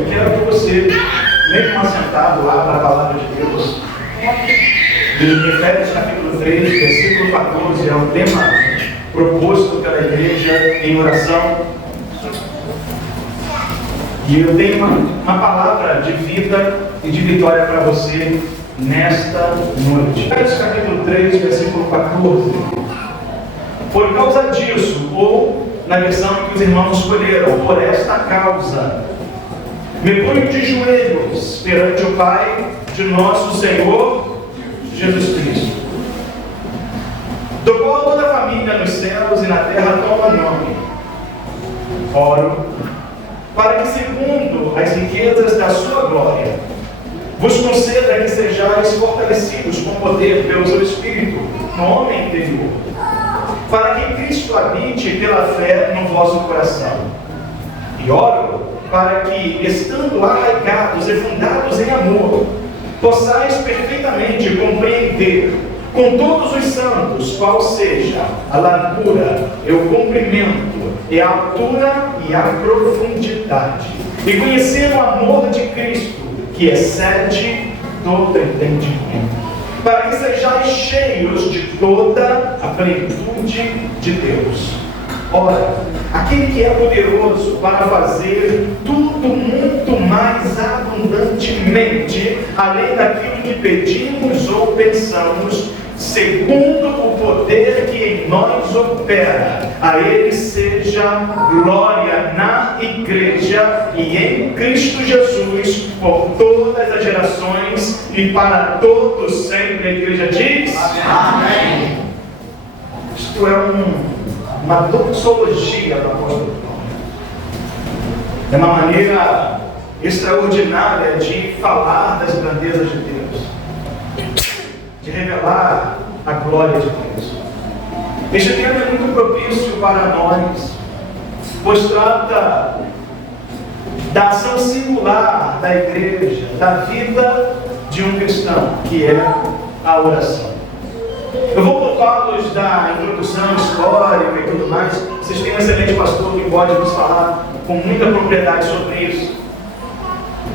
eu quero que você, mesmo assentado lá para a palavra de Deus, de Efésios capítulo 3, versículo 14, é um tema proposto pela igreja em oração. E eu tenho uma palavra de vida e de vitória para você nesta noite. Efésios capítulo 3, versículo 14. Por causa disso, ou na versão que os irmãos escolheram, por esta causa, me ponho de joelhos perante o Pai de nosso Senhor Jesus Cristo, do qual toda a família nos céus e na terra toma nome. Oro para que, segundo as riquezas da sua glória, vos conceda que sejais fortalecidos com poder pelo seu Espírito no homem interior, para que Cristo habite pela fé no vosso coração. E oro para que, estando arraigados e fundados em amor, possais perfeitamente compreender com todos os santos qual seja a largura e o comprimento, e a altura e a profundidade, e conhecer o amor de Cristo, que excede todo entendimento, para que sejais cheios de toda a plenitude de Deus. Ora, aquele que é poderoso para fazer tudo muito mais abundantemente, além daquilo que pedimos ou pensamos, segundo o poder que em nós opera, a Ele seja glória na Igreja e em Cristo Jesus por todas as gerações e para todos sempre. A Igreja diz: Amém. Isto é uma doxologia do apóstolo Paulo. É uma maneira extraordinária de falar das grandezas de Deus, de revelar a glória de Deus. Este tema é muito propício para nós, pois trata da ação singular da igreja, da vida de um cristão, que é a oração. Eu vou poupá-los da introdução histórica e tudo mais. Vocês têm um excelente pastor que pode nos falar com muita propriedade sobre isso.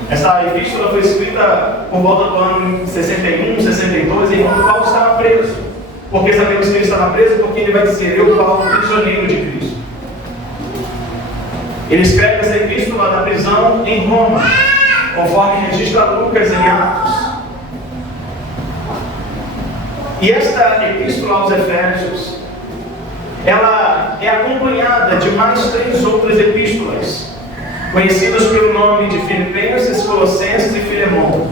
Essa epístola foi escrita por volta do ano 61, 62, e quando Paulo estava preso. Por que sabemos que ele estava preso? Porque ele vai dizer: eu, Paulo, prisioneiro de Cristo. Ele escreve essa epístola da prisão em Roma, conforme registra Lucas em Atos. E esta epístola aos Efésios, ela é acompanhada de mais 3 outras epístolas, conhecidas pelo nome de Filipenses, Colossenses e Filemão.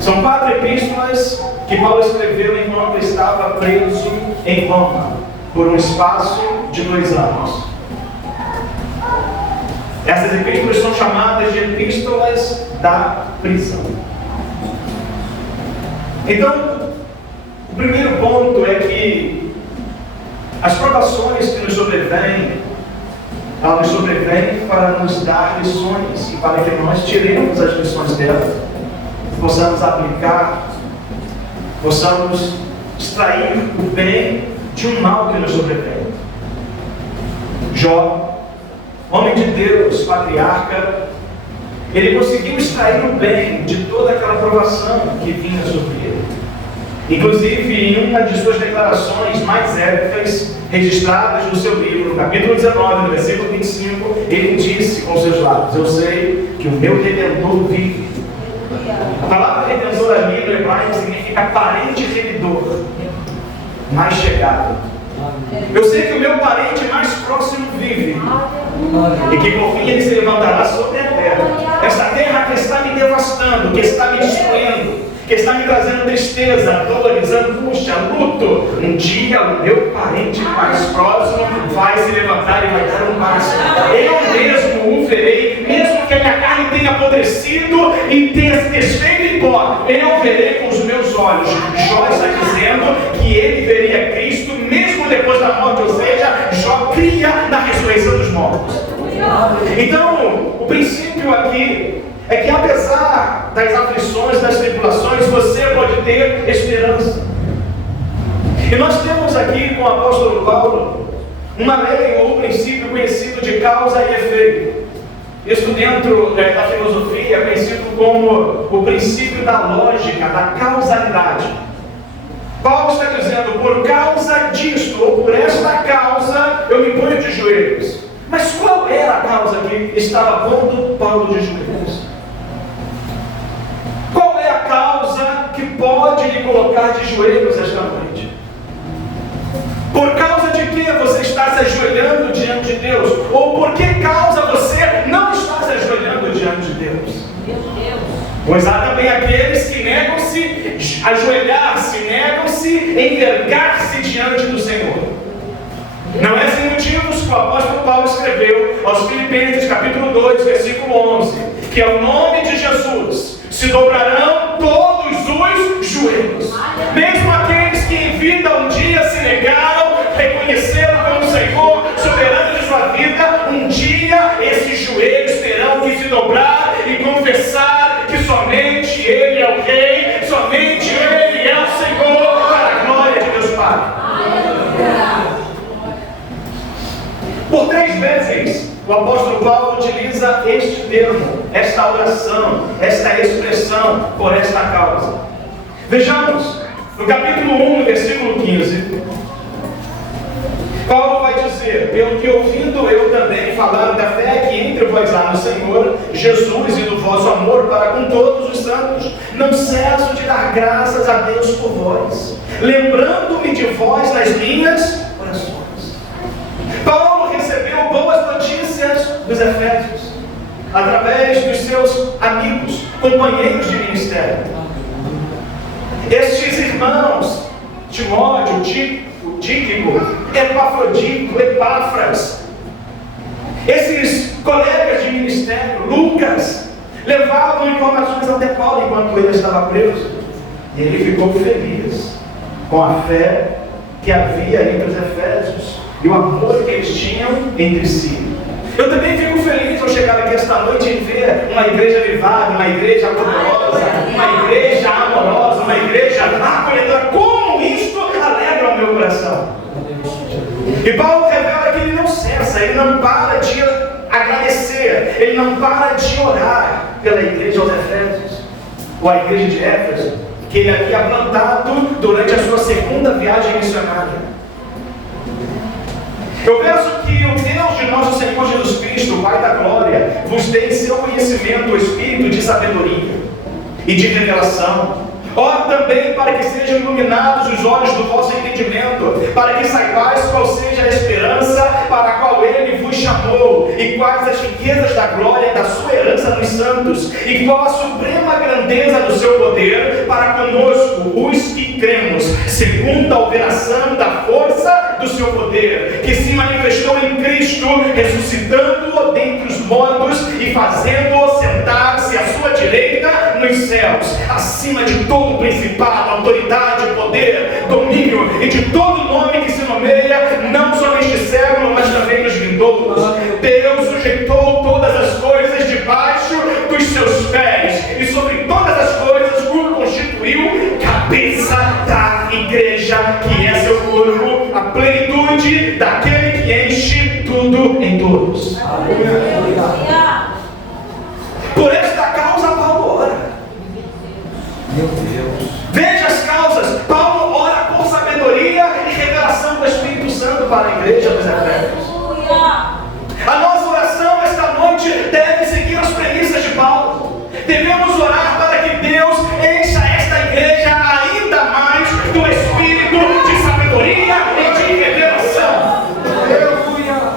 São 4 epístolas que Paulo escreveu enquanto estava preso em Roma, por um espaço de 2 anos. Essas epístolas são chamadas de epístolas da prisão. Então, o primeiro ponto é que as provações que nos sobrevêm, elas nos sobrevêm para nos dar lições, e para que nós tiremos as lições delas, possamos aplicar, possamos extrair o bem de um mal que nos sobrevém. Jó, homem de Deus, patriarca, ele conseguiu extrair o bem de toda aquela provação que vinha sobre ele. Inclusive, em uma de suas declarações mais épicas, registradas no seu livro, no capítulo 19, no versículo 25, ele disse com seus lábios: eu sei que o meu Redentor vive. A palavra Redentor ali no hebraico significa parente remidor, mais chegado. Eu sei que o meu parente mais próximo vive, e que por fim ele se levantará sobre a terra. Esta terra que está me devastando, que está me destruindo, que está me trazendo tristeza, dores, angústia, luto. Um dia o meu parente mais próximo vai se levantar e vai dar um passo. Eu mesmo o verei, mesmo que a minha carne tenha apodrecido e tenha se desfeito em pó, eu verei com os meus olhos. Jó está dizendo que ele veria Cristo mesmo depois da morte, ou seja, Jó cria na ressurreição dos mortos. Então, o princípio aqui é que, apesar das aflições, das tribulações, você pode ter esperança. E nós temos aqui com o apóstolo Paulo uma lei ou um princípio conhecido de causa e efeito. Isso dentro da filosofia é conhecido como o princípio da lógica, da causalidade. Paulo está dizendo, por causa disto, ou por esta causa, eu me ponho de joelhos. Mas qual era a causa que estava pondo Paulo de joelhos? Qual é a causa que pode lhe colocar de joelhos esta noite? Por causa de que você está se ajoelhando diante de Deus? Ou por que causa você não está se ajoelhando diante de Deus? Meu Deus! Pois há também aqueles que negam-se a ajoelhar-se, negam-se a envergar-se diante do Senhor. Não é sem motivos que o apóstolo Paulo escreveu aos Filipenses, capítulo 2, versículo 11, que ao nome de Jesus se dobrarão todos os joelhos, mesmo aqueles que em vida um dia se negaram, reconheceram como Senhor soberano de sua vida, um dia esses joelhos terão que se dobrar e confessar que somente Ele é o Rei, somente Ele é o Senhor, para a glória de Deus Pai. Por 3 vezes, o apóstolo Paulo utiliza este termo, esta oração, esta expressão por esta causa. Vejamos, no capítulo 1, versículo 15, Paulo vai dizer, pelo que ouvindo eu também falar da fé que entre vós há no Senhor Jesus e do vosso amor para com todos os santos, não cesso de dar graças a Deus por vós, lembrando-me de vós nas minhas orações. Paulo recebeu boas notícias dos Efésios, através dos seus amigos, companheiros de ministério. Estes irmãos, Timóteo, Tíquico, Epafrodito, Epáfras, esses colegas de ministério, Lucas, levavam informações até Paulo enquanto ele estava preso. E ele ficou feliz com a fé que havia entre os Efésios e o amor que eles tinham entre si. Eu também fico feliz ao chegar aqui esta noite e ver uma igreja avivada, uma igreja poderosa, uma igreja amorosa, uma igreja acolhedora. Como isto alegra o meu coração. E Paulo revela que ele não cessa, ele não para de agradecer, ele não para de orar pela igreja aos Efésios, ou a igreja de Éfeso, que ele havia plantado durante a sua segunda viagem missionária. Eu peço que o Deus de nosso Senhor Jesus Cristo, Pai da Glória, vos dê em seu conhecimento o espírito de sabedoria e de revelação. Oro também para que sejam iluminados os olhos do vosso entendimento, para que saibais qual seja a esperança para a qual Ele vos chamou, e quais as riquezas da glória e da sua herança nos santos, e qual a suprema grandeza do seu poder para conosco, os que cremos, segundo a operação da força do seu poder, que se manifestou em Cristo, ressuscitando-o dentre os mortos e fazendo-o sentar-se à sua direita nos céus, acima de todo principado, autoridade, poder, domínio e de todo nome que se nomeia, não só neste século, mas também nos vindouros. Deus sujeitou todas as coisas debaixo dos seus pés, e sobre todas as coisas o constituiu cabeça da igreja, que é seu corpo, a plenitude daquele que enche tudo em todos. Por esta causa Paulo ora. Meu Deus. Veja as causas. Paulo ora por sabedoria e revelação do Espírito Santo para a igreja dos Efésios. A nossa oração esta noite deve seguir as premissas de Paulo. Devemos orar para que Deus encha esta igreja ainda mais do Espírito de sabedoria e de revelação.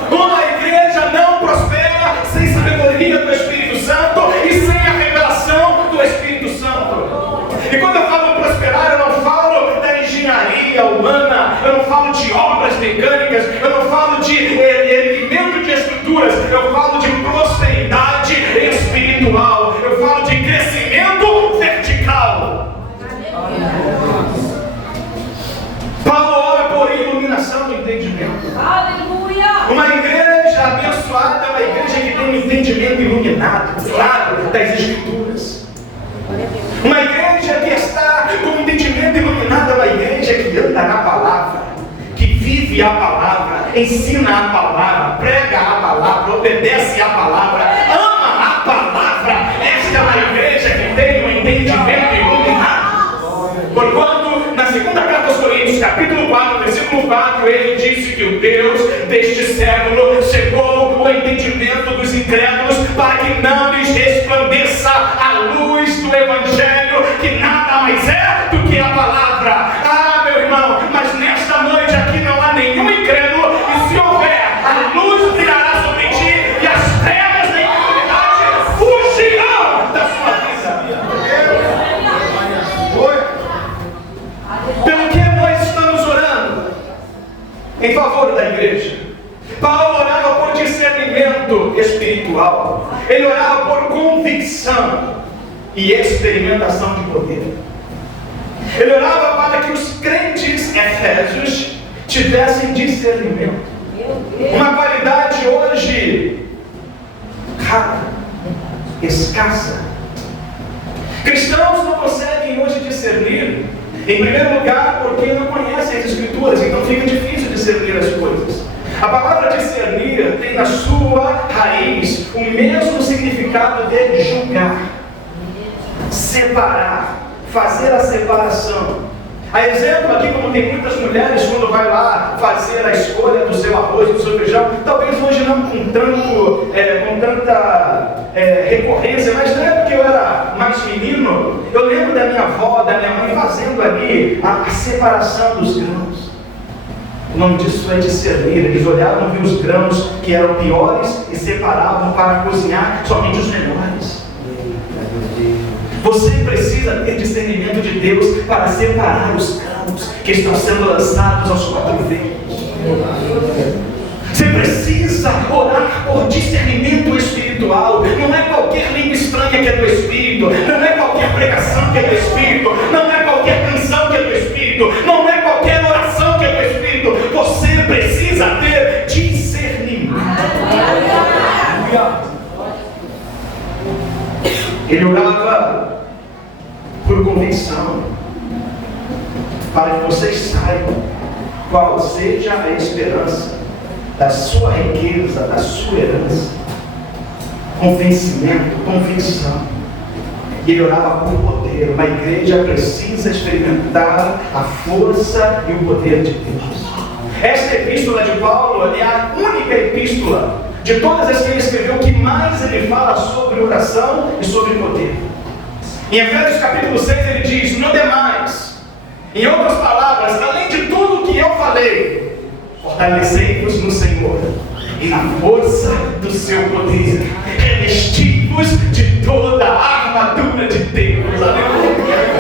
Uma igreja não prospera sem sabedoria do Espírito Santo e sem a revelação do Espírito Santo. E quando eu falo prosperar, eu não falo da engenharia humana, eu não falo de obras mecânicas, eu não falo de erguimento de estruturas, eu falo de prosperidade espiritual, eu falo de crescimento vertical. Paulo ora por iluminação de entendimento. Aleluia! Uma igreja abençoada é uma igreja que tem um entendimento iluminado, claro, das Escrituras. Uma igreja que está com um entendimento iluminado é uma igreja que anda na palavra, que vive a palavra, ensina a palavra, prega a palavra, obedece a palavra, ama capítulo 4, versículo 4, ele disse que o Deus deste século cegou o entendimento dos incrédulos para que não lhes resplandeça a luz do Evangelho, que nada mais é do que a palavra. Ah, meu irmão, mas nesta noite aqui não há nenhum incrédulo, e se houver, a luz brilhará sobre ti, e as trevas da iniquidade fugirão da sua vida. Pelo que nós estamos orando em favor da igreja. Paulo orava por discernimento espiritual. Ele orava por convicção e experimentação de poder. Ele orava para que os crentes efésios tivessem discernimento. Uma qualidade hoje rara, escassa. Cristãos não conseguem hoje discernir, em primeiro lugar, porque não conhecem as Escrituras, então fica difícil discernir as coisas. A palavra discernir tem na sua raiz o mesmo significado de julgar, separar, fazer a separação. A exemplo aqui, como tem muitas mulheres quando vai lá fazer a escolha do seu arroz e do seu feijão, talvez hoje não com tanta recorrência, mas na época que eu era mais menino, eu lembro da minha avó, da minha mãe fazendo ali a separação dos grãos. O nome disso é discernir. Eles olhavam, viam os grãos que eram piores e separavam para cozinhar somente os menores. Você precisa ter discernimento de Deus para separar os grãos que estão sendo lançados aos quatro ventos. Você precisa orar por discernimento espiritual. Não é qualquer língua estranha que é do Espírito, não é qualquer pregação que é do Espírito, não é qualquer canção que é do Espírito, não é qualquer oração que é do Espírito. Você precisa ter discernimento. Ele orava por convicção, para que vocês saibam qual seja a esperança da sua riqueza, da sua herança. Convencimento, convicção. E ele orava por poder. Uma igreja precisa experimentar a força e o poder de Deus. Esta epístola de Paulo é a única epístola de todas as que ele escreveu que mais ele fala sobre oração e sobre poder. Em Efésios capítulo 6 ele diz: no demais, em outras palavras, além de tudo que eu falei, fortalecei-vos no Senhor e na força do seu poder, revesti-vos de toda a armadura de Deus. Aleluia.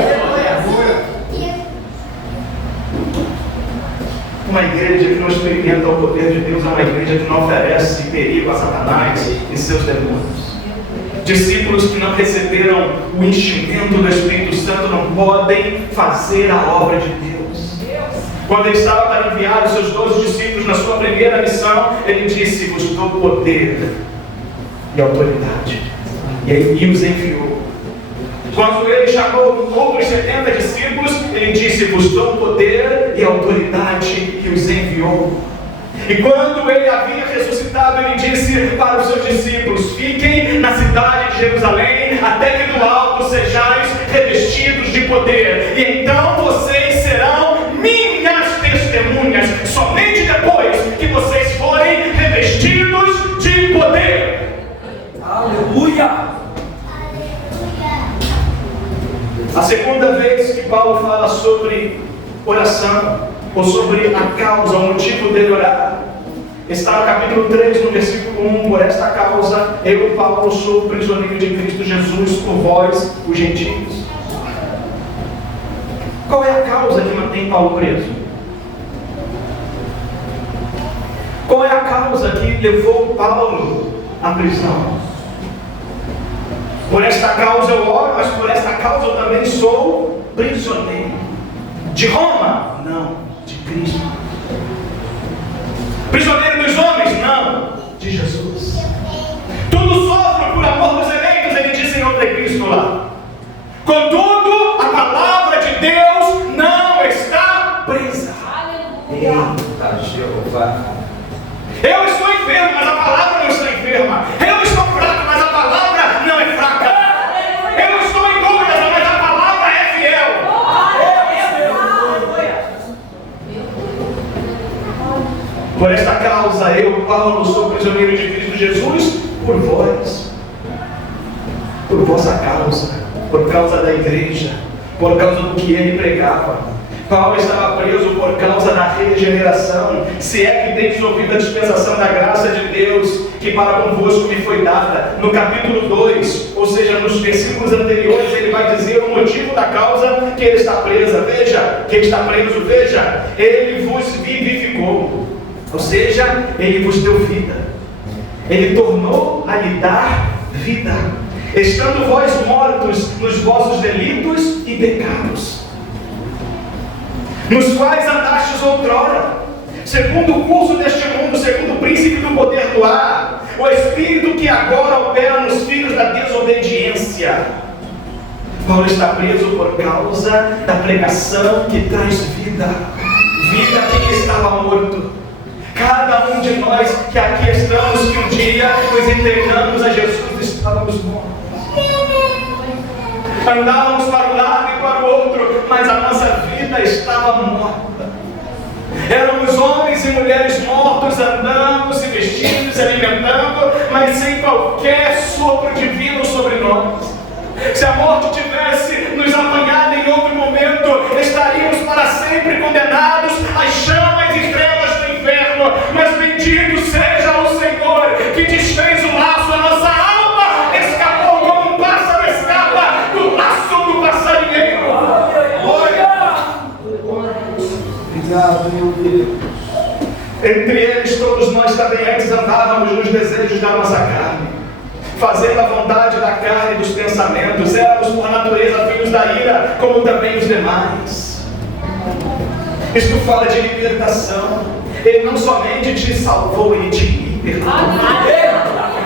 Uma igreja que não experimenta o poder de Deus é uma igreja que não oferece perigo a Satanás e seus demônios. Discípulos que não receberam o enchimento do Espírito Santo não podem fazer a obra de Deus. Quando ele estava para enviar os seus 12 discípulos na sua primeira missão, ele disse: vos dou poder e autoridade. E aí os enviou. Quando ele chamou outros 70 discípulos, ele disse: vos dou poder e autoridade, e os enviou. E quando ele havia ressuscitado, ele disse para os seus discípulos: fiquem na cidade de Jerusalém, até que do alto sejais revestidos de poder. E então vocês serão minhas testemunhas, somente depois que vocês forem revestidos de poder. Aleluia! A segunda vez que Paulo fala sobre oração, ou sobre a causa, o motivo dele orar, está no capítulo 3, no versículo 1. Por esta causa, eu, Paulo, sou prisioneiro de Cristo Jesus por vós, os gentios. Qual é a causa que mantém Paulo preso? Qual é a causa que levou Paulo à prisão? Por esta causa eu oro, mas por esta causa eu também sou prisioneiro. De Roma? Não, de Cristo. Prisioneiro dos homens? Não, de Jesus. Tudo sofro por amor dos eleitos, ele disse em outra epístola. Contudo, a palavra de Deus não está presa. Eita Jeová! Eu estou enfermo, mas a palavra não está enferma. Eu estou fraco, mas a palavra não é fraca. Eu estou em dúvida, mas a palavra é fiel. Paulo, sou prisioneiro de Cristo Jesus, por vós, por vossa causa, por causa da igreja, por causa do que ele pregava. Paulo estava preso por causa da regeneração. Se é que tens ouvido a dispensação da graça de Deus, que para convosco me foi dada. No capítulo 2, ou seja, nos versículos anteriores, ele vai dizer o motivo da causa que ele está preso. Veja, que ele está preso, veja, ele vos vivificou. Ou seja, ele vos deu vida. Ele tornou a lhe dar vida. Estando vós mortos nos vossos delitos e pecados, nos quais andastes outrora, segundo o curso deste mundo, segundo o príncipe do poder do ar, o espírito que agora opera nos filhos da desobediência. Paulo está preso por causa da pregação que traz vida. Vida a quem estava morto. Cada um de nós que aqui estamos, que um dia nos entregamos a Jesus, estávamos mortos. Andávamos para um lado e para o outro, mas a nossa vida estava morta. Éramos homens e mulheres mortos, andando, se vestindo, se alimentando, mas sem qualquer sopro divino sobre nós. Se a morte tivesse nos apanhado em outro momento, estaríamos para sempre condenados às chamas e trevas do inferno. Mas bendito seja o Senhor, que desfez o laço, a nossa alma escapou como um pássaro escapa do laço do passarinheiro. Obrigado, meu Deus. Entre eles todos nós também antes andávamos nos desejos da nossa carne, fazendo a vontade da carne e dos pensamentos. Éramos por natureza filhos da ira, como também os demais. Isto fala de libertação. Ele não somente te salvou, ele te libertou.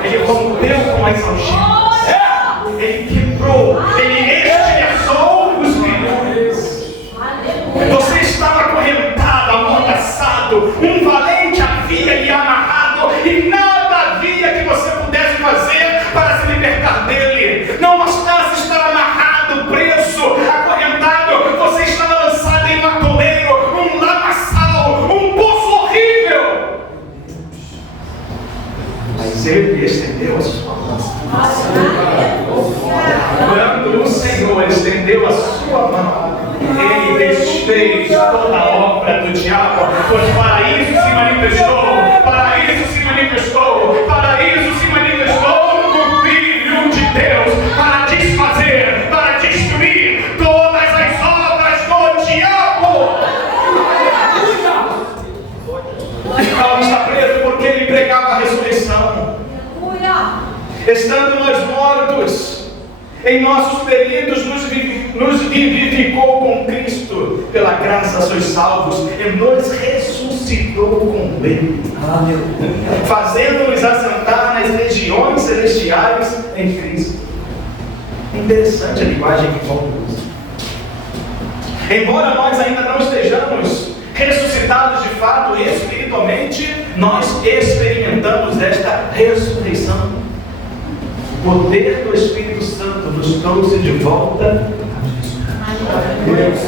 Ele rompeu com as algemas. Ele quebrou, ele estilhaçou os grilhões. Você estava acorrentado, amordaçado. Um valente havia lhe amarrado e nada havia que você pudesse fazer para se libertar dele. Não bastasse estar amarrado, preso, acorrentado, você estava lançado em um atoleiro, um lamaçal, um poço horrível. Mas ele estendeu a sua mão. Quando o Senhor estendeu a sua mão, ele desfez toda a obra do diabo, pois para isso se manifestou, para isso se manifestou, para isso se manifestou o Filho de Deus, para desfazer, para destruir todas as obras do diabo. Paulo está preso porque ele pregava a ressurreição. Estando nós mortos em nossos delitos, nos vivificou com Cristo. Pela graça sois salvos, e nos ressuscitou com Ele, fazendo-nos assentar nas regiões celestiais em Cristo. Interessante a linguagem que Paulo usa. Embora nós ainda não estejamos ressuscitados de fato espiritualmente, nós experimentamos esta ressurreição. O poder do Espírito Santo nos trouxe de volta.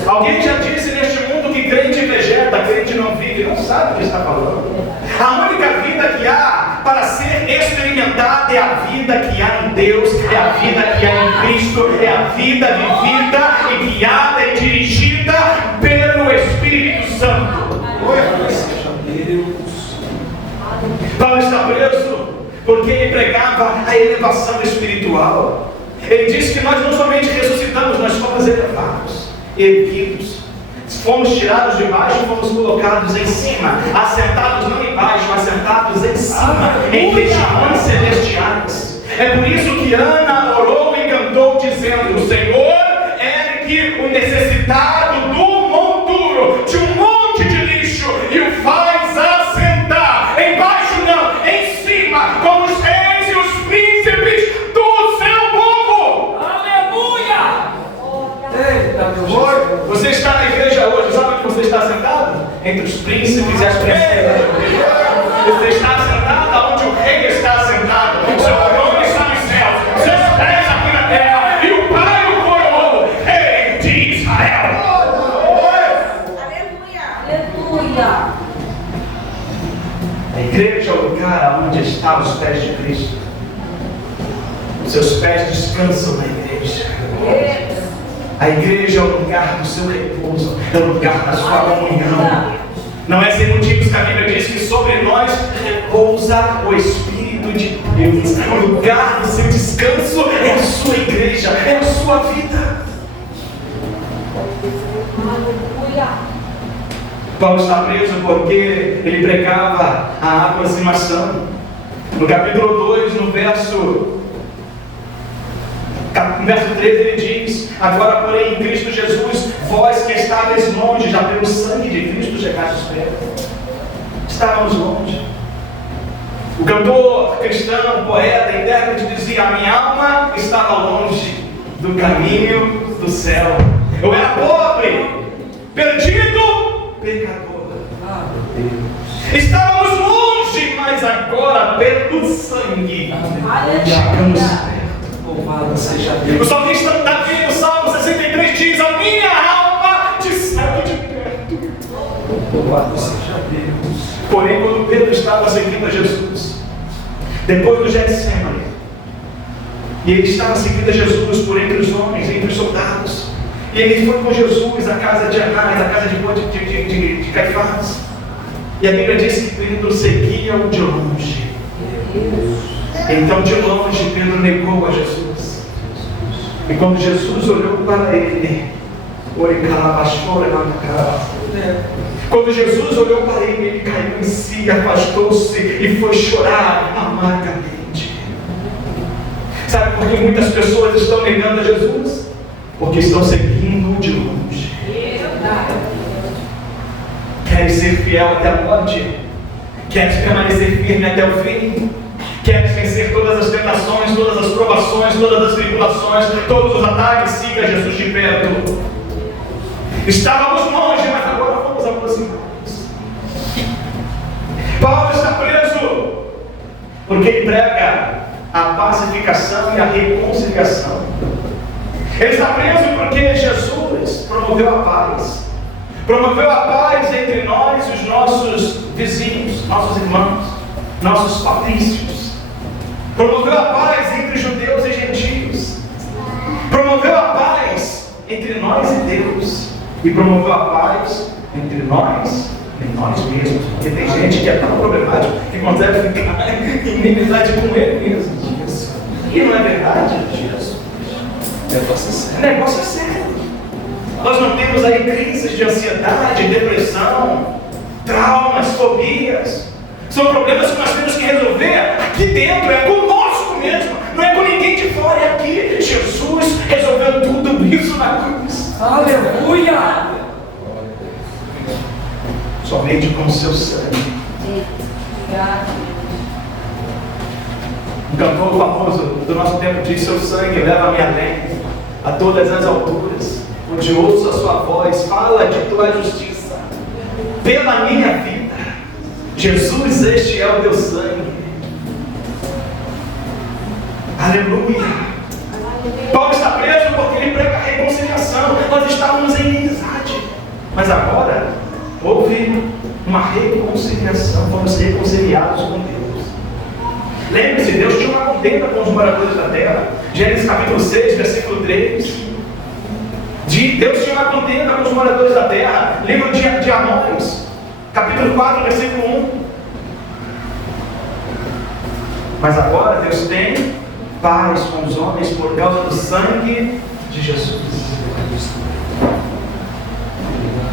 Alguém já disse neste mundo que crente vegeta, crente não vive, não sabe o que está falando. A única vida que há para ser experimentada é a vida que há em Deus, é a vida que há em Cristo, é a vida vivida e guiada e dirigida pelo Espírito Santo. Paulo está preso porque ele pregava a elevação espiritual. Ele disse que nós não somente ressuscitamos, nós fomos elevados, erguidos, fomos tirados de baixo e fomos colocados em cima, assentados não embaixo, assentados em cima, em regiões celestiais. É por isso que Ana orou e cantou dizendo: Senhor, ergue o necessitado do monturo, de um monte de lixo, e o faz assentar, embaixo não, em cima, como os reis e os príncipes do seu povo. Aleluia! Eita, meu Deus. Você está na igreja hoje, sabe onde você está sentado? Entre os príncipes e as princesas. Você está sentado onde o rei está sentado. Seu trono está nos céus, seus pés aqui na terra, e o Pai o coroou, rei de Israel. Aleluia! A igreja é o lugar Seus pés descansam na igreja. A igreja é o lugar do seu repouso, é o lugar da sua comunhão. Não é sem motivos que a Bíblia diz que sobre nós repousa o Espírito de Deus. O lugar do seu descanso é a sua igreja, é a sua vida. Paulo está preso porque ele pregava a aproximação. No capítulo 2, no verso 13, ele diz: agora, porém, em Cristo Jesus, vós que estáveis longe, já pelo sangue de Cristo chegastes perto. Estávamos longe. O cantor cristão, poeta, intérprete dizia: a minha alma estava longe do caminho do céu. Eu era pobre, perdido, pecador. Estávamos longe, mas agora, pelo sangue, chegamos perto. Louvado seja Deus. O salmista Davi, no Salmo 63, diz: a minha alma te segue de perto. Louvado seja Deus. Porém, quando Pedro estava seguindo a Jesus, depois do Getsemane, e ele estava seguindo a Jesus por entre os homens, entre os soldados, e ele foi com Jesus à casa de Anás, à casa de Caifás, e a Bíblia diz que Pedro seguia-o de longe. Então, de longe, Pedro negou a Jesus. E quando Jesus olhou para ele, quando Jesus olhou para ele, ele caiu em si, afastou-se e foi chorar amargamente. Sabe por que muitas pessoas estão negando a Jesus? Porque estão seguindo de longe. Querem ser fiel até a morte, querem permanecer firme até o fim, querem vencer todas as tentações, todas as provações, todas as tribulações, todos os ataques. Siga Jesus de perto. Estávamos longe, mas agora vamos aproximar-nos. Paulo está preso porque ele prega a pacificação e a reconciliação. Ele está preso porque Jesus promoveu a paz. Promoveu a paz entre nós e os nossos vizinhos, nossos irmãos, nossos patrícios. Promoveu a paz entre judeus e gentios. Promoveu a paz entre nós e Deus. E promoveu a paz entre nós e nós mesmos. Porque tem gente que é tão problemático que consegue ficar em inimizade com ele mesmo. E não é verdade? Jesus. Negócio é sério. Nós não temos aí crises de ansiedade, depressão, traumas, fobias. São problemas que nós temos que resolver aqui dentro, é conosco mesmo, não é com ninguém de fora, é aqui. Jesus resolveu tudo isso na cruz. Aleluia! Somente com o seu sangue. Um cantor famoso do nosso tempo diz: seu sangue leva-me além, a todas as alturas, onde ouço a sua voz, fala de tua justiça, pela minha vida. Jesus, este é o teu sangue. Aleluia. Paulo está preso porque ele prega a reconciliação. Nós estávamos em inimizade, mas agora houve uma reconciliação. Fomos reconciliados com Deus. Lembre-se, Deus tinha uma contenda com os moradores da terra. Gênesis capítulo 6, versículo 3. Deus tinha uma contenda com os moradores da terra. Livro de Amós, capítulo 4, versículo 1. Mas agora Deus tem paz com os homens por causa do sangue de Jesus.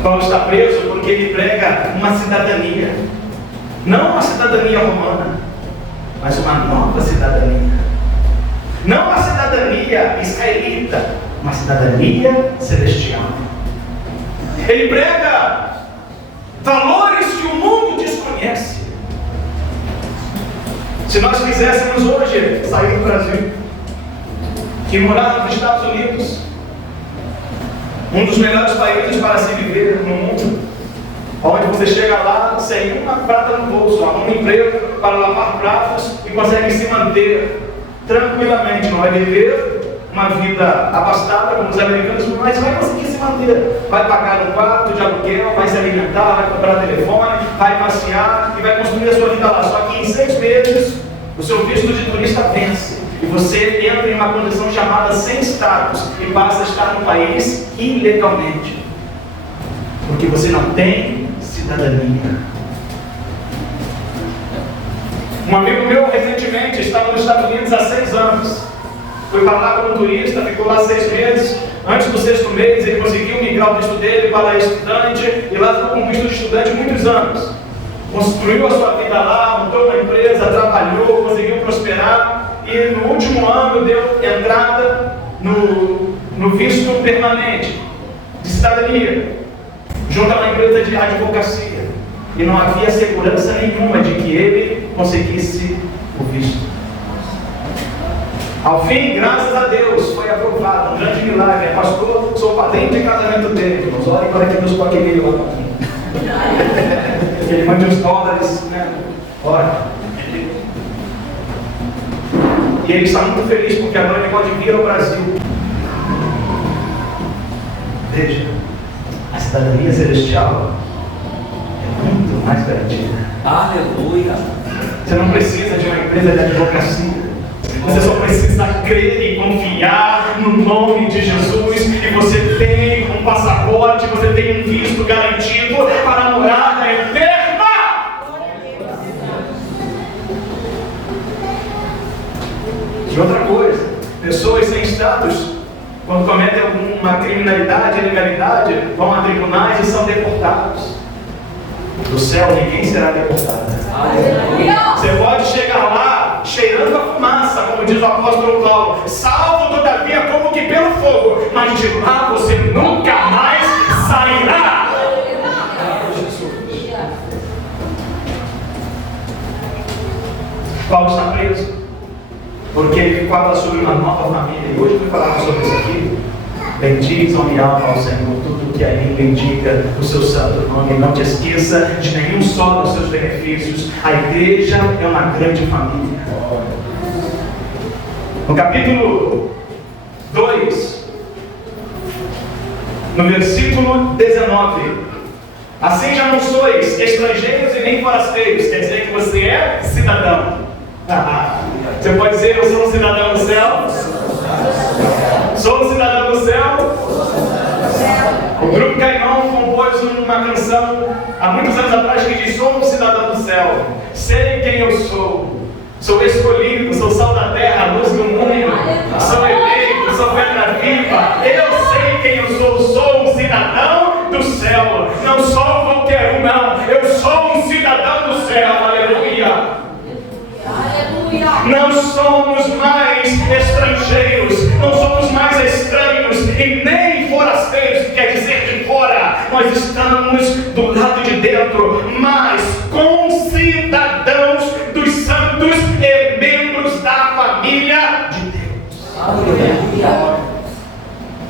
Paulo está preso porque ele prega uma cidadania. Não uma cidadania romana, mas uma nova cidadania. Não uma cidadania israelita, uma cidadania celestial. Ele prega valores que o mundo desconhece. Se nós quiséssemos hoje sair do Brasil e morar nos Estados Unidos, um dos melhores países para se viver no mundo, onde você chega lá sem uma prata no bolso, arruma um emprego para lavar pratos e consegue se manter tranquilamente, não vai viver uma vida abastada como os americanos, mas vai conseguir se manter. Vai pagar um quarto de aluguel, vai se alimentar, vai comprar telefone, vai passear e vai construir a sua vida lá. Só que em 6 meses o seu visto de turista vence e você entra em uma condição chamada sem status e passa a estar no país ilegalmente, porque você não tem cidadania. Um amigo meu recentemente estava nos Estados Unidos há 6 anos. Foi para lá como turista, ficou lá 6 meses. Antes do 6º mês, ele conseguiu migrar o visto dele para estudante e lá ficou com visto de estudante muitos anos. Construiu a sua vida lá, montou uma empresa, trabalhou, conseguiu prosperar e no último ano deu entrada no visto permanente de cidadania, junto a uma empresa de advocacia. E não havia segurança nenhuma de que ele conseguisse o visto. Ao fim, graças a Deus, foi aprovado. Um grande milagre. Pastor, sou padrinho de casamento dele. Mas olha agora que Deus pode vir lá para mim. Ele manda uns dólares, né? Olha. E ele está muito feliz porque agora ele pode vir ao Brasil. Veja, a cidadania celestial é muito mais garantida. Aleluia. Você não precisa de uma empresa de advocacia. Você só precisa crer e confiar no nome de Jesus. E você tem um passaporte, você tem um visto garantido para a morada eterna. E outra coisa, pessoas sem status, quando cometem alguma criminalidade, ilegalidade, vão a tribunais e são deportados. Do céu ninguém será deportado. Você pode chegar lá cheirando a fumaça, como diz o apóstolo Paulo, salvo todavia como que pelo fogo, mas de lá você nunca mais sairá. Paulo está preso porque ele fala sobre uma nova família, e hoje eu vou falar sobre isso aqui. Bendiz minha alma ao Senhor, tudo que é mim bendiga o seu santo nome. Não te esqueça de nenhum só dos seus benefícios. A igreja é uma grande família. No capítulo 2, no versículo 19: assim já não sois estrangeiros e nem forasteiros. Quer dizer que você é cidadão. Você pode dizer: eu sou um cidadão do céu? Sou um cidadão do céu? O grupo Caimão compôs uma canção há muitos anos atrás que diz: sou um cidadão do céu, sei quem eu sou, sou escolhido, sou sal da terra, luz do mundo, sou eleito, sou pedra viva, eu sei quem eu sou um cidadão do céu, não sou qualquer um, não, eu sou um cidadão do céu, aleluia. Não somos mais estrangeiros, não somos mais estranhos e nem forasteiros, que quer dizer de fora. Nós estamos do lado de dentro, mas concidadãos dos santos e membros da família de Deus. Aleluia.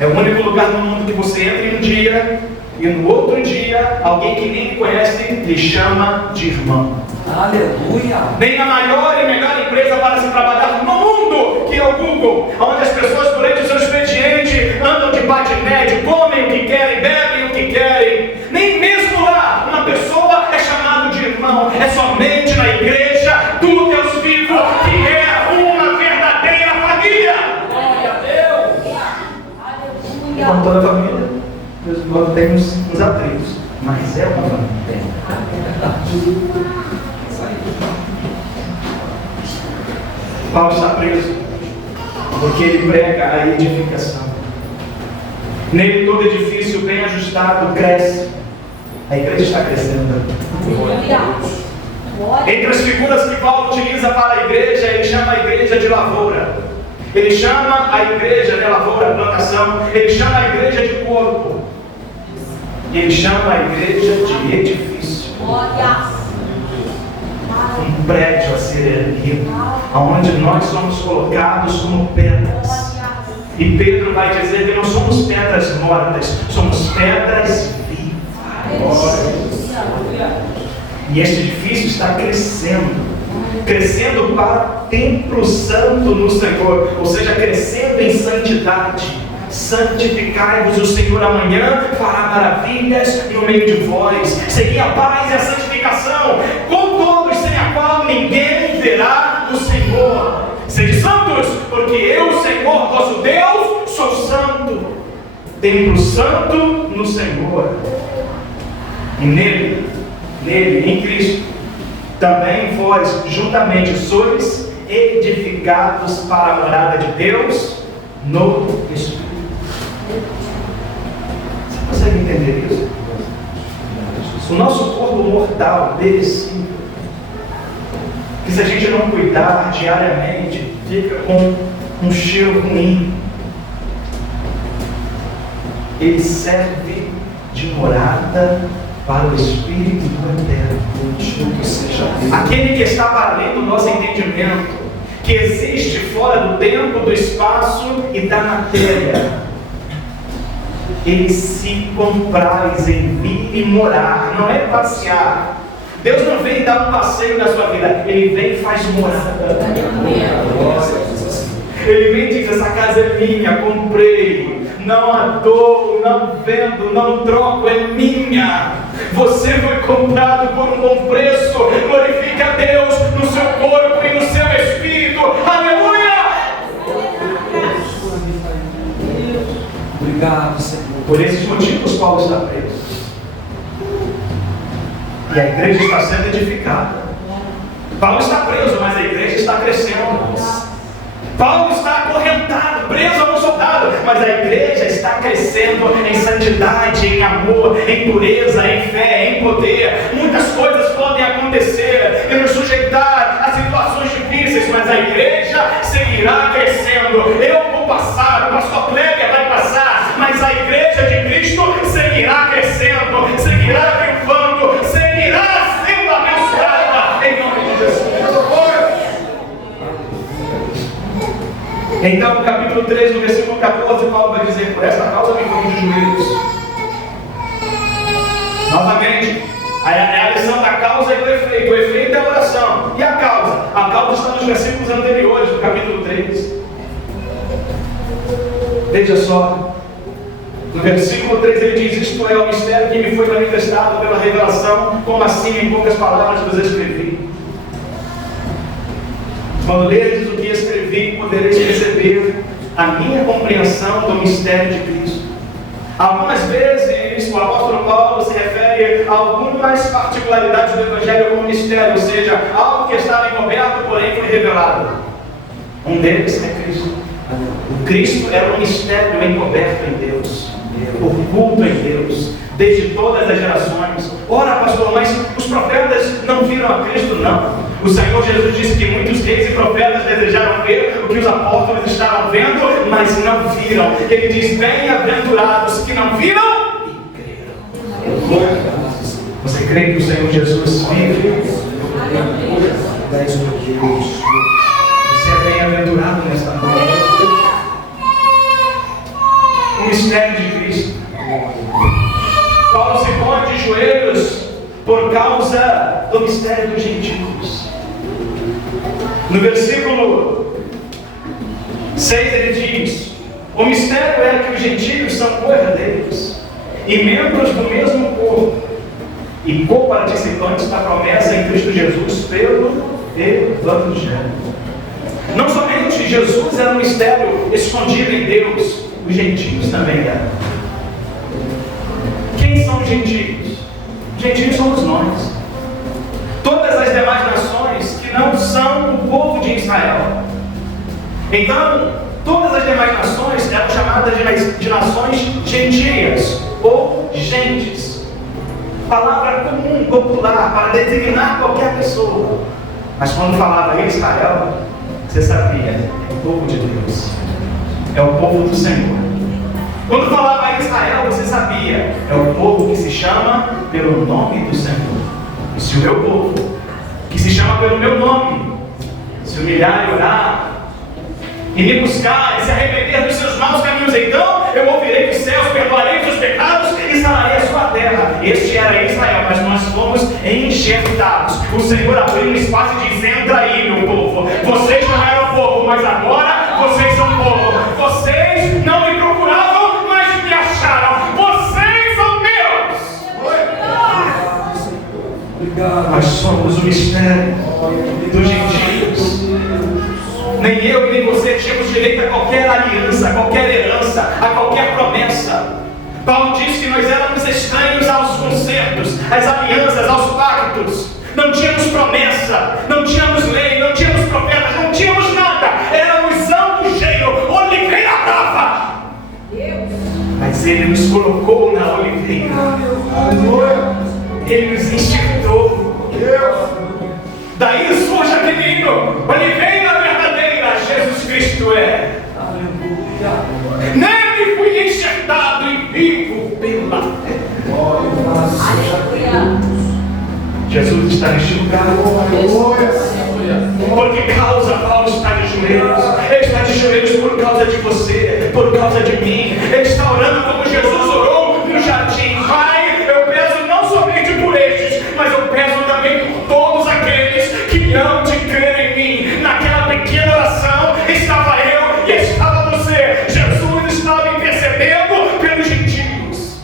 É o único lugar no mundo que você entra em um dia e no outro dia alguém que nem conhece lhe chama de irmão. Aleluia. Nem a maior e melhor empresa para se trabalhar no mundo, que é o Google, onde as pessoas durante o seu expediente andam de patinete, comem o que querem, bebem o que querem. Nem mesmo lá uma pessoa é chamada de irmão. É somente na igreja do Deus vivo, que é uma verdadeira família. Glória a Deus. Aleluia. Como toda família, Deus tem uns atritos, mas é uma família. Paulo está preso porque ele prega a edificação. Nele todo edifício bem ajustado cresce. A igreja está crescendo. Entre as figuras que Paulo utiliza para a igreja, ele chama a igreja de lavoura. Ele chama a igreja de lavoura, plantação. Ele chama a igreja de corpo. E ele chama a igreja de edifício. Um prédio a ser erguido, onde nós somos colocados como pedras. E Pedro vai dizer que não somos pedras mortas, somos pedras vivas. E este edifício está crescendo para templo santo no Senhor, ou seja, crescendo em santidade. Santificai-vos o Senhor, amanhã fará maravilhas no meio de vós. Segui a paz e a santificação, com todos, sem a qual ninguém verá o Senhor. Sede santos, porque eu, Senhor, vosso Deus, sou santo. Templo santo no Senhor. E nele, em Cristo, também vós juntamente sois edificados para a morada de Deus no Espírito. Você consegue entender isso? O nosso corpo mortal, perecível, que se a gente não cuidar diariamente, fica com um cheiro ruim. Ele serve de morada para o Espírito eterno. Aquele que está para além do nosso entendimento, que existe fora do tempo, do espaço e da matéria. Ele se compraz em vir e morar, não é passear. Deus não vem dar um passeio na sua vida, Ele vem e faz morada. Ele vem e diz: essa casa é minha, comprei, não a dou, não vendo, não troco, é minha. Você foi comprado por um bom preço. Glorifique a Deus no seu corpo e no seu espírito. Aleluia! Obrigado, Senhor. Por esses motivos Paulo está preso. E a igreja está sendo edificada. Paulo está preso, mas a igreja está crescendo. Paulo está acorrentado, preso a um soldado, mas a igreja está crescendo em santidade, em amor, em pureza, em fé, em poder. Muitas coisas podem acontecer e nos sujeitar a situações difíceis, mas a igreja seguirá crescendo. Eu vou passar, o pastor Kleber vai passar, mas a igreja de Cristo seguirá crescendo, seguirá triunfando, seguirá sendo abençoada em nome de Jesus. Então, no capítulo 3, no versículo 14, Paulo vai dizer: por esta causa me ponho de joelhos. Novamente, é a lição da causa e do efeito. O efeito é a oração. E a causa? A causa está nos versículos anteriores, do capítulo 3. Veja só. No versículo 3 ele diz: isto é o mistério que me foi manifestado pela revelação, como assim em poucas palavras vos escrevi. Quando lerdes o que escrevi, podereis perceber a minha compreensão do mistério de Cristo. Algumas vezes o apóstolo Paulo se refere a algumas particularidades do Evangelho como mistério, ou seja, algo que estava encoberto, porém foi revelado. Um deles é Cristo. O Cristo era um mistério encoberto em Deus, oculto em Deus, desde todas as gerações. Ora, pastor, mas os profetas não viram a Cristo? Não. O Senhor Jesus disse que muitos reis e profetas desejaram ver o que os apóstolos estavam vendo, mas não viram. Ele diz: bem-aventurados que não viram e creram. Você crê que o Senhor Jesus vive? Você é bem-aventurado nesta noite. O mistério de Cristo. Paulo se põe de joelhos por causa do mistério dos gentios. No versículo 6 ele diz: o mistério é que os gentios são cordeiros e membros do mesmo corpo e co-participantes da promessa em Cristo Jesus pelo Evangelho. Não somente Jesus era um mistério escondido em Deus, os gentios também eram. Quem são os gentios? Os gentios somos nós. Todas as demais nações que não são o povo de Israel. Então, todas as demais nações eram chamadas de nações gentias ou gentes. Palavra comum, popular, para designar qualquer pessoa. Mas quando falava em Israel, você sabia, é o povo de Deus, é o povo do Senhor. Quando falava em Israel, você sabia, é o povo que se chama pelo nome do Senhor. E se o meu povo, que se chama pelo meu nome, se humilhar e orar, e me buscar e se arrepender dos seus maus caminhos, então eu ouvirei dos céus, perdoarei os seus pecados e sararei a sua terra. Este era Israel, mas nós fomos enxertados. O Senhor abriu um espaço e diz: entra aí, meu povo. Vocês não eram povo, mas agora vocês são povo. Vocês não me procuravam, mas me acharam. Vocês são meus. Obrigado. Nós somos o mistério dos gentios. Nem eu nem você tínhamos direito direito a qualquer aliança, a qualquer herança, a qualquer promessa. Paulo diz que nós éramos estranhos aos concertos, às alianças, aos pactos. Não tínhamos promessa, não tínhamos lei, não tínhamos profetas, não tínhamos nada. Éramos angujeiro, oliveira brava. Mas Ele nos colocou na oliveira. Ele nos instituiu. Daí surge aquele hino: oliveira verdadeira, Jesus Cristo é. Aleluia. Nele fui enxertado e vivo pela fé. Aleluia. Jesus está neste lugar. Por que causa Paulo está de joelhos? Ele está de joelhos por causa de você, por causa de mim. Ele está orando como Jesus orou no jardim. Pai, eu peço não somente por estes, mas eu peço também por todos aqueles que hão de crer em mim. Naquela pequena oração estava eu e estava você. Jesus estava intercedendo pelos gentios.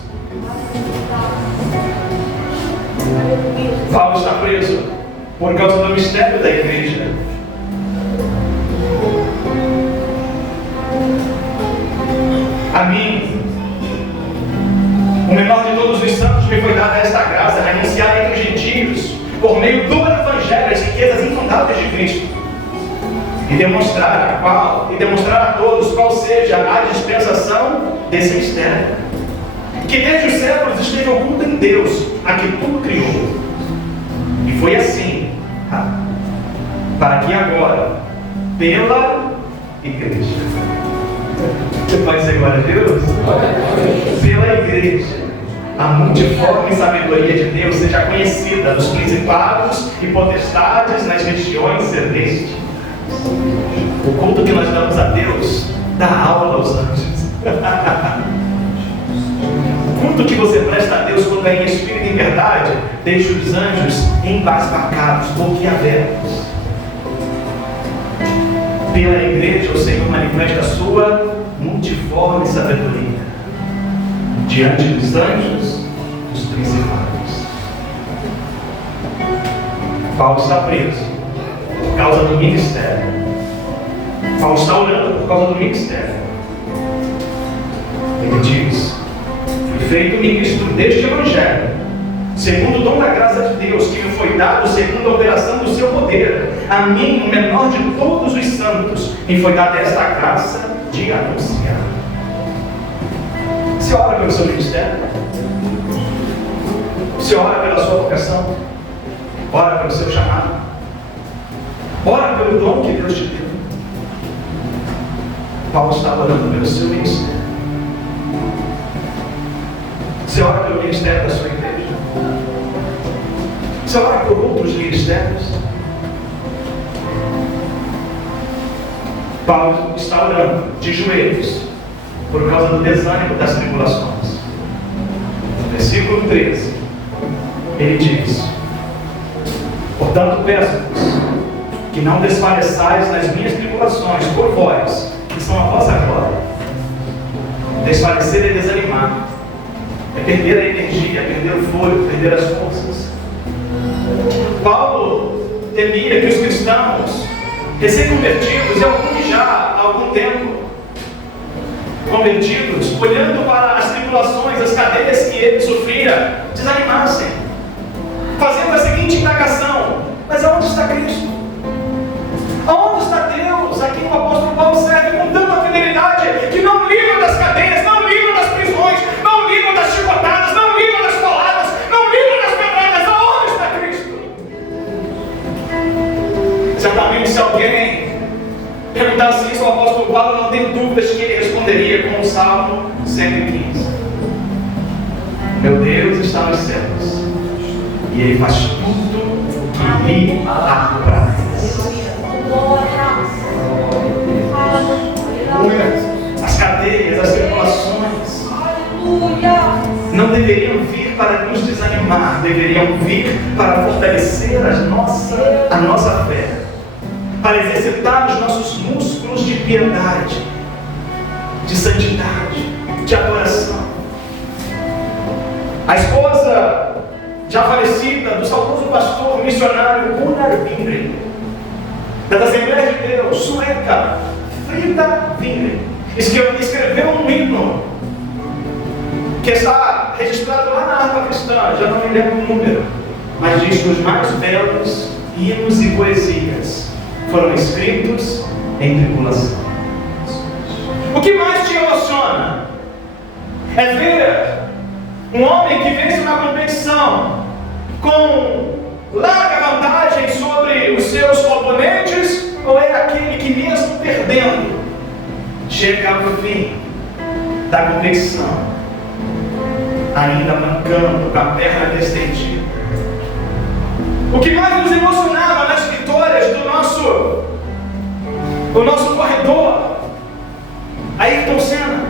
Paulo está preso por causa do mistério da igreja. A mim, o menor de todos os santos, me foi dada esta graça, de anunciar entre os gentios, por meio do evangelho, as riquezas incontáveis de Cristo, e demonstrar a todos qual seja a dispensação desse mistério, que desde os séculos esteve oculto em Deus, a que tudo criou. E foi assim, para que agora, pela igreja, você pode dizer glória a Deus? Pela igreja, a multiforme sabedoria de Deus seja conhecida dos principados e potestades nas regiões celestes. O culto que nós damos a Deus dá aula aos anjos. O culto que você presta a Deus quando é em espírito e em verdade deixa os anjos embasbacados, boquiabertos. Pela igreja o Senhor manifesta a sua multiforme sabedoria diante dos anjos, dos principados. Paulo está preso por causa do ministério. Paulo está orando por causa do ministério. Ele diz: fui feito ministro deste evangelho, segundo o dom da graça de Deus, que me foi dado segundo a operação do seu poder. A mim, o menor de todos os santos, me foi dada esta graça de anunciar. Você ora pelo seu ministério? Você ora pela sua vocação? Ora pelo seu chamado? Ora pelo dom que Deus te deu? Paulo está orando pelo seu ministério. Você ora pelo ministério da sua igreja? Você ora por outros ministérios? Paulo está orando de joelhos por causa do desânimo das tribulações. No versículo 13, ele diz: portanto peço-vos que não desfaleçais nas minhas tribulações por vós, que são a vossa glória. Desfalecer é desanimar, é perder a energia, perder o fôlego, perder as forças. Paulo temia que os cristãos recém-convertidos, e alguns já há algum tempo convertidos, olhando para as tribulações, as cadeias que ele sofria, desanimassem, fazendo a seguinte indagação: mas aonde está Cristo? Aonde está Deus? Aqui o apóstolo Paulo serve com tanta fidelidade, que não livra das cadeias, não livra das prisões, não livra das chicotadas, não livra das coladas, não livra das pedradas. Aonde está Cristo? Certamente, se alguém perguntasse isso ao apóstolo Paulo, não tenho dúvidas que ele responderia com o Salmo 115: meu Deus está nos céus e Ele faz tudo o que lhe apraz. As cadeias, as tribulações não deveriam vir para nos desanimar, deveriam vir para fortalecer a nossa fé, para exercitar os nossos músculos de piedade, de santidade, de adoração. A esposa já falecida do saudoso pastor missionário Gunnar Wingren, das Assembleias de Deus, sueca, Frida Vingley escreveu um hino que está registrado lá na harpa cristã, já não me lembro o número, mas diz que os mais belos hinos e poesias foram escritos em tribulação. O que mais te emociona é ver um homem que vence uma competição com larga vantagem sobre os seus oponentes, ou é aquele que mesmo perdendo chega ao fim da competição ainda mancando, com a perna destendida? O que mais nos emocionava nas vitórias do nosso corredor Ayrton Senna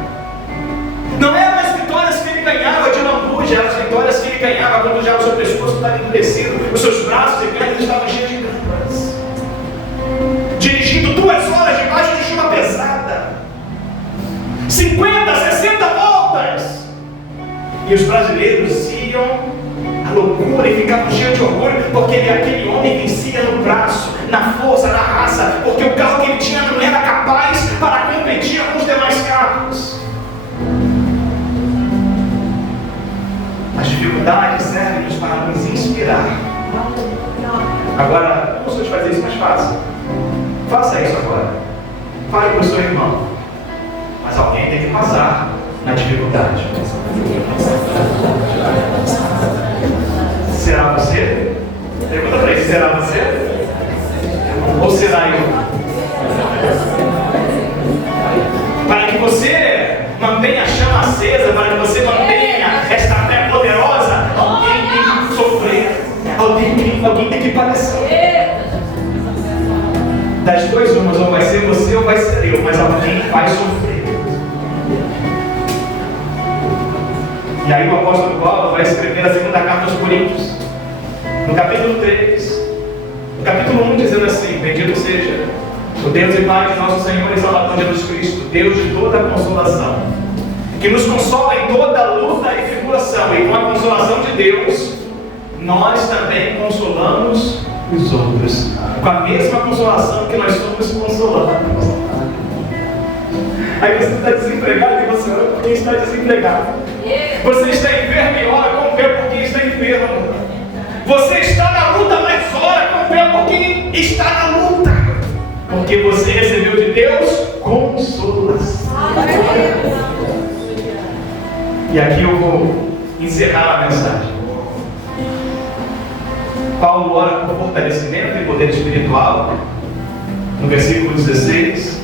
não eram as vitórias que ele ganhava de lambuja, eram as vitórias que ele ganhava quando já o seu pescoço estava endurecido, os seus braços e pernas estavam cheios de gambas, dirigindo 2 horas debaixo de chuva pesada, 50, 60 voltas, e os brasileiros iam à loucura e ficavam cheios de orgulho, porque aquele homem vencia no braço, na força, na raça, porque o carro que ele tinha não era capaz para competir com os demais carros. As dificuldades servem-nos para nos inspirar. Agora, eu não sou de fazer isso, mas faça. Faça isso agora. Fale com o seu irmão. Mas alguém tem que passar na dificuldade. Será você? Pergunta para ele, será você? Ou será eu? Para que você mantenha a chama acesa, para que você mantenha esta fé poderosa, alguém tem que sofrer, alguém tem que padecer. Das duas umas, ou vai ser você ou vai ser eu, mas alguém vai sofrer. E aí o apóstolo Paulo vai escrever a segunda carta aos Coríntios, no capítulo 3, no capítulo 1, dizendo assim: bendito seja o Deus e Pai de nosso Senhor e Salvador Jesus Cristo, Deus de toda a consolação, que nos consola em toda luta e tribulação, e com a consolação de Deus, nós também consolamos os outros, com a mesma consolação que nós somos consolados. Aí você está desempregado e você ora por quem está desempregado. Você está enfermo e ora com fé por quem está enfermo. Você está na luta, mas ora com fé por quem está na luta. Porque você recebeu de Deus consolação. E aqui eu vou encerrar a mensagem. Paulo ora por fortalecimento e poder espiritual. No versículo 16,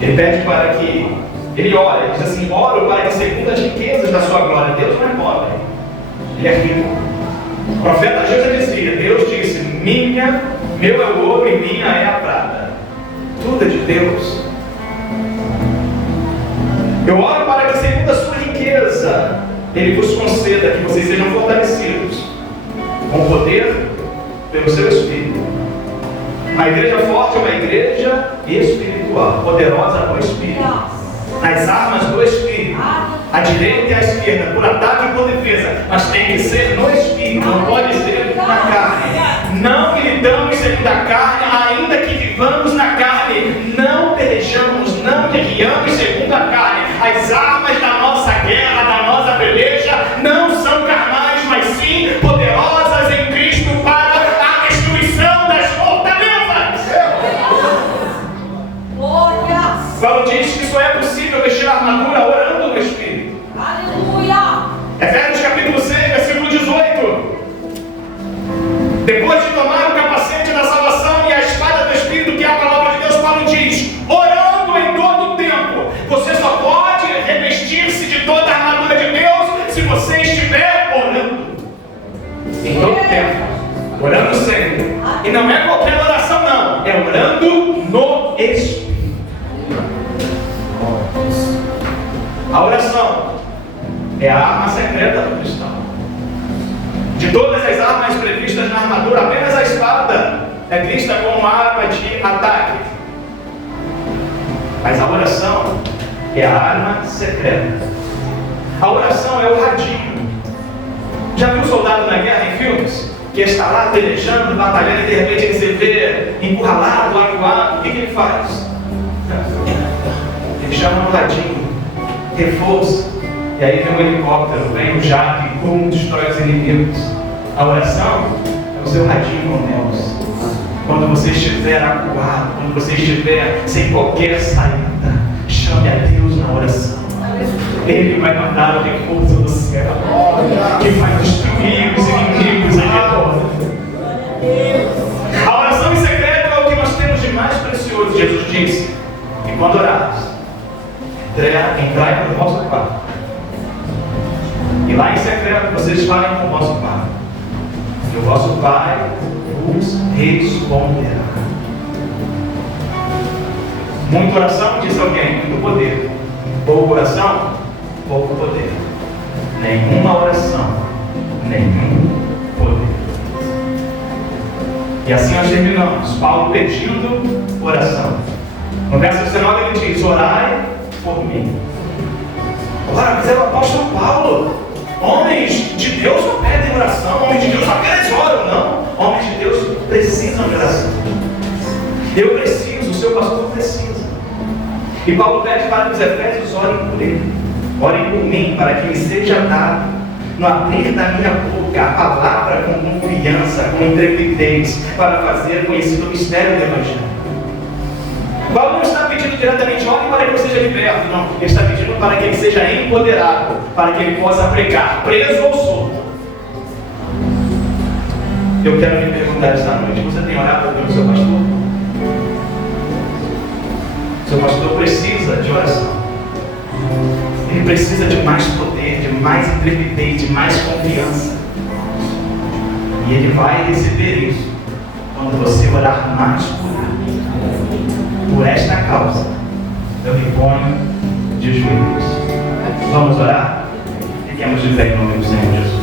ele pede para que ele ora, ele diz assim: oro para que segundo as riquezas da sua glória. Deus não é pobre, ele é rico. O profeta já dizia, Deus disse: meu é o ouro e minha é a prata. Tudo é de Deus. Eu oro para que segundo a sua riqueza ele vos conceda que vocês sejam fortalecidos com poder pelo seu Espírito. Uma igreja forte é uma igreja espiritual, poderosa no Espírito, nas armas do Espírito, à direita e à esquerda, por ataque e por defesa, mas tem que ser no Espírito, não pode ser na carne. Não militamos segundo a carne, ainda que vivamos na carne, não pelejamos, não guerreamos segundo a carne. As armas da nossa guerra, da nossa peleja, não são carnais, mas sim poderosas em Cristo para a destruição das fortalezas. Paulo diz que só é possível vestir a armadura orando no Espírito. Aleluia! Efésios capítulo 6, versículo 18. Depois de tomar o capacete da salvação e a espada do Espírito, que é a palavra de Deus, Paulo diz: orando em todo o tempo. Você só pode revestir-se de toda a armadura de Deus se você estiver orando. Em todo o tempo. Orando sempre. E não é qualquer oração, não. É orando no Espírito. A oração é a arma secreta do cristão. De todas as armas previstas na armadura, apenas a espada é vista como arma de ataque. Mas a oração é a arma secreta. A oração é o radinho. Já viu o soldado na guerra em filmes? Que está lá pelejando, batalhando, e de repente ele se vê encurralado, acuado. O que ele faz? Ele chama no radinho, reforço, e aí vem um helicóptero, vem um jato e pum, destrói os inimigos. A oração é o seu radinho com Deus. Quando você estiver acuado, quando você estiver sem qualquer saída, chame a Deus na oração. Ele vai mandar o recurso do céu, que vai destruir os inimigos em redor. A oração em secreto é o que nós temos de mais precioso. Jesus disse: e quando orares, entrai no vosso quarto, e lá em secreto vocês falem com o vosso Pai, e o vosso Pai vos responderá. Muita oração, diz alguém, muito poder. Pouca oração, pouco poder. Nenhuma oração, nenhum poder. E assim nós terminamos. Paulo pedindo oração. No verso 19 ele diz: orai por mim. Ora, mas é o apóstolo Paulo. Homens de Deus não pedem oração. Homens de Deus apenas oram, não. Homens de Deus precisam de oração. Eu preciso, o seu pastor precisa. E Paulo pede para que os efésios orem por ele. Orem por mim, para que me seja dado, no abrir da minha boca, a palavra com confiança, com intrepidez, para fazer conhecido o mistério do Evangelho. Paulo não está pedindo diretamente, ore para que eu seja liberto, não. Ele está pedindo para que ele seja empoderado, para que ele possa pregar, preso ou solto. Eu quero lhe perguntar esta noite: você tem orado pelo seu pastor? Seu pastor precisa de oração. Ele precisa de mais poder, de mais intrepidez, de mais confiança. E ele vai receber isso quando você orar mais por ele. Por esta causa, eu me ponho de joelhos. Vamos orar? Fiquemos de pé em nome do Senhor Jesus.